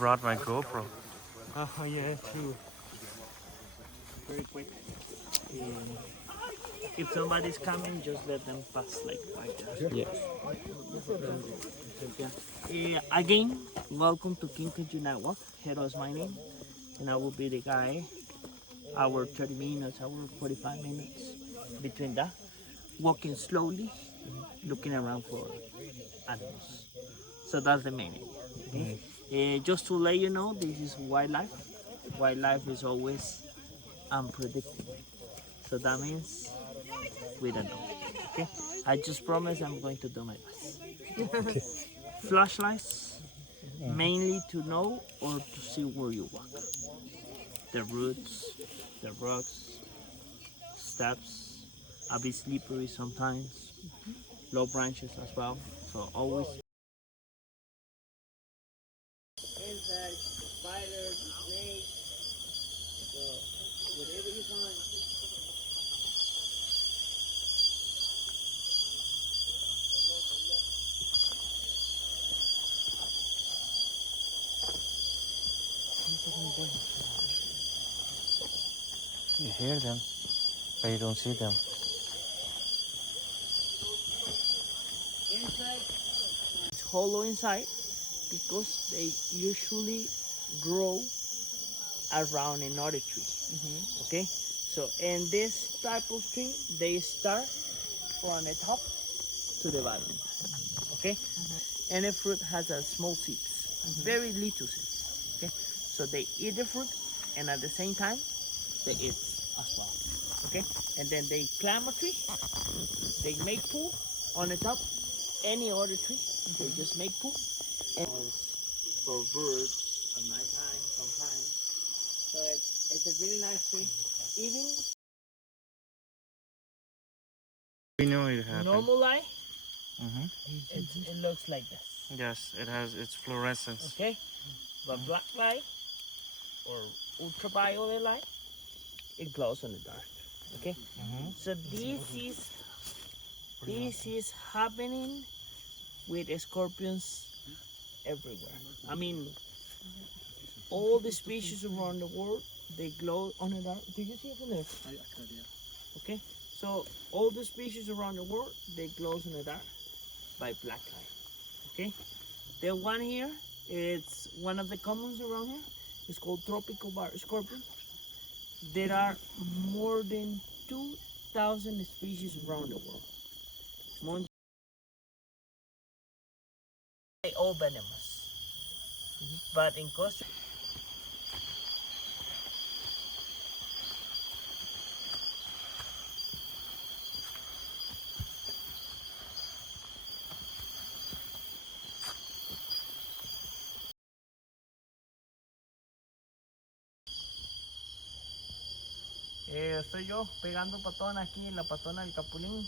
brought my GoPro. Oh yeah, true. Very quick. Um, if somebody's coming, just let them pass like right there. Yeah. Again, welcome to Kinkajou Network. Hero is my name, and I will be the guy. Our 30 minutes, our 45 minutes between that, walking slowly, looking around for animals. So that's the main aim. Okay? Just to let you know, this is wildlife. Wildlife is always unpredictable. So that means we don't know. Okay? I just promise I'm going to do my best. Flashlights, mainly to know or to see where you walk. The roots, the rocks, steps, a bit slippery sometimes, low branches as well. So always insects, spiders, snakes, so whatever you find. You hear them, but you don't see them. Insects, it's hollow inside because they usually grow around another tree. Okay, so in this type of tree, they start from the top to the bottom. Okay, any fruit has a small seeds, very little seeds. Okay, so they eat the fruit, and at the same time, they eat as well. Okay, and then they climb a tree, they make pool on the top, any other tree, they just make pool. And for birds at night time sometimes. So it's a really nice tree. Even We know it happened. normal light, Mm-hmm. it looks like this. Yes, it has its fluorescence. Okay, but black light or ultraviolet light, it glows in the dark. Okay, so this is happening with scorpions everywhere. I mean, all the species around the world, they glow on the dark. Did you see it from there? Okay, so all the species around the world, they glow in the dark by black light. Okay, the one here, it's one of the commons around here. It's called tropical bar scorpion. There are more than 2,000 species around the world. They all venomous, but in Costa. Estoy yo pegando patona aquí en la patona del Capulín.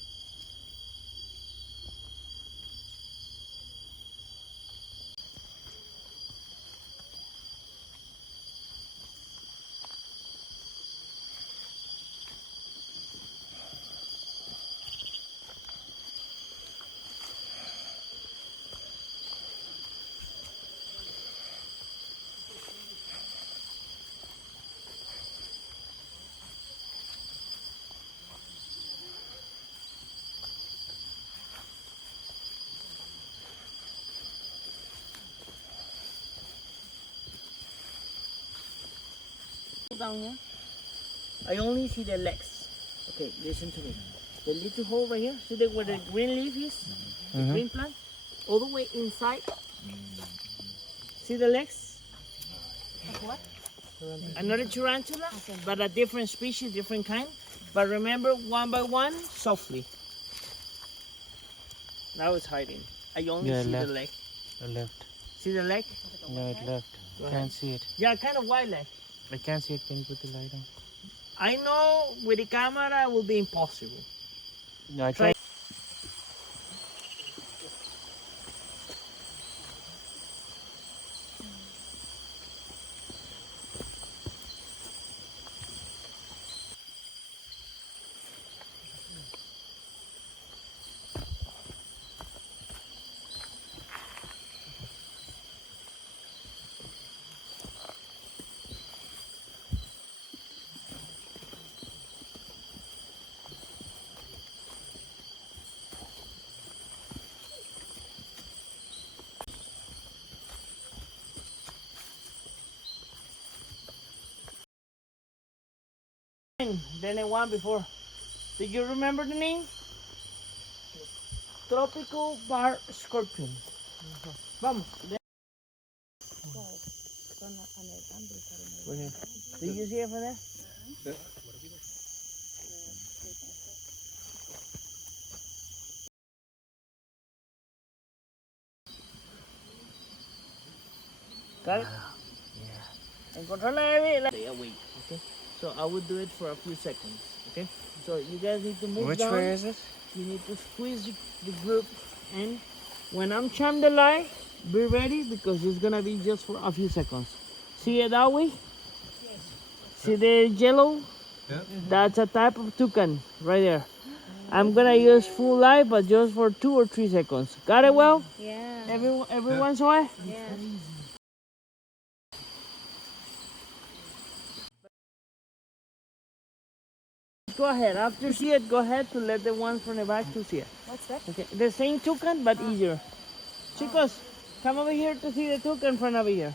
Down here, I only see the legs. Okay, listen to me. The little hole right here, see where the green leaf is? The green plant? All the way inside. See the legs? What? Another tarantula, but a different species, different kind. But remember, one by one, softly. Now it's hiding. I only see the leg. The left. See the leg? No, it left. Can't see it. Yeah, kind of wide leg. I can't see it. Can you put the light on? I know with the camera it will be impossible. No, I tried. Then the one before. Do you remember the name? Tropical bar scorpion. Vamos. Do you see it from there? Got it? Yeah. And control area. Stay awake, okay? So I would do it for a few seconds, okay? So you guys need to move Which down. way is it? You need to squeeze the group in. When I'm chime the light, be ready because it's gonna be just for a few seconds. See it that way? Yes. See the yellow? Yeah. That's a type of toucan right there. I'm gonna use full light, but just for 2 or 3 seconds. Got it well? Yeah. Everyone's away? Yeah. Go ahead. After you see it, go ahead to let the ones from the back to see it. What's that? Okay. The same toucan, but easier. Chicos, come over here to see the toucan from over here.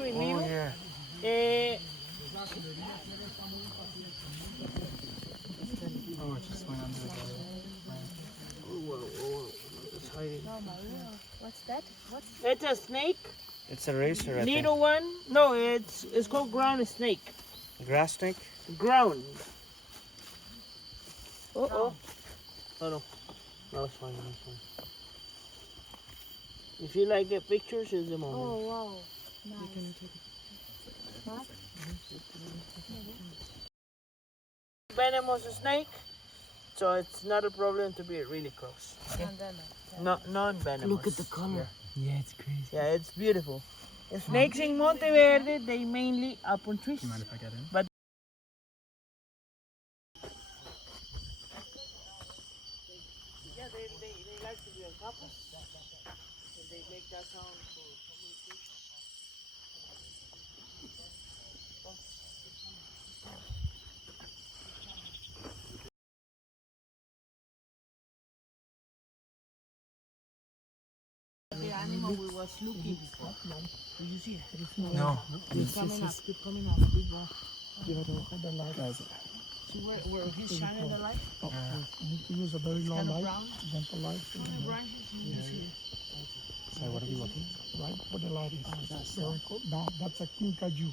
Oh, yeah. Oh, it just went under the What's that? What's It's a snake. It's a racer, I Little one. No, it's called ground snake. think. Grass snake? Ground. Oh, oh. Oh, no. No, it's fine. It's fine. If you like get pictures, is the moment. Oh wow. Nice. What? Venomous snake, so it's not a problem to be really close. Okay? Non-venomous. Look at the color. Yeah, it's crazy. Yeah, it's beautiful. The snakes in Monteverde, they mainly up on trees. Do you mind if I get in? But yeah, they like to be on couple. So they make that sound for communication. The animal we was looking for. Do you see it? No. Keep coming up, keep coming up. Big one. Give it the light as it. See where he's shining the light? You need to use a very long Kind of light, brown. gentle light, Branches, you see it. Sorry, what are we looking? right where the light is. Very cool. No, that's a Kinkajou.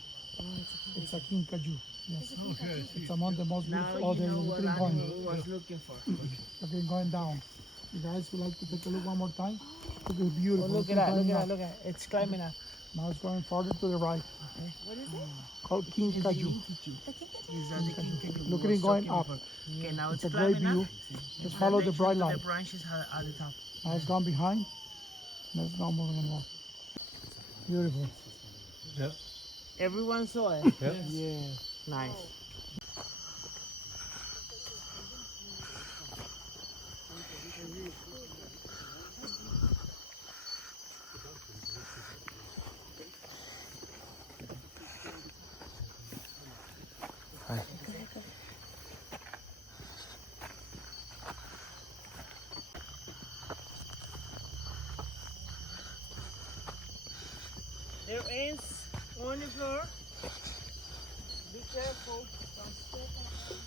It's a Kinkajou. Yes. Okay. It's among the most Now beautiful. Oh, you they're know what looking animal going. we was looking for. Okay, going down. You guys would like to take a look one more time? Look, it's beautiful. Oh, look at that, look at that, look at it. It's climbing up. Now it's going farther to the right. What is it? Called Kinkajou. These are the Kinkajou. Look at it going up. Okay, now It's it's a great climbing view. up. Just follow the bright light. The branches at the top. Now it's gone behind. No, it's not moving anymore. Beautiful. Yep. Everyone saw it. Yep. Yeah. Nice. Hi. There is on the floor. Be careful. Don't step on it.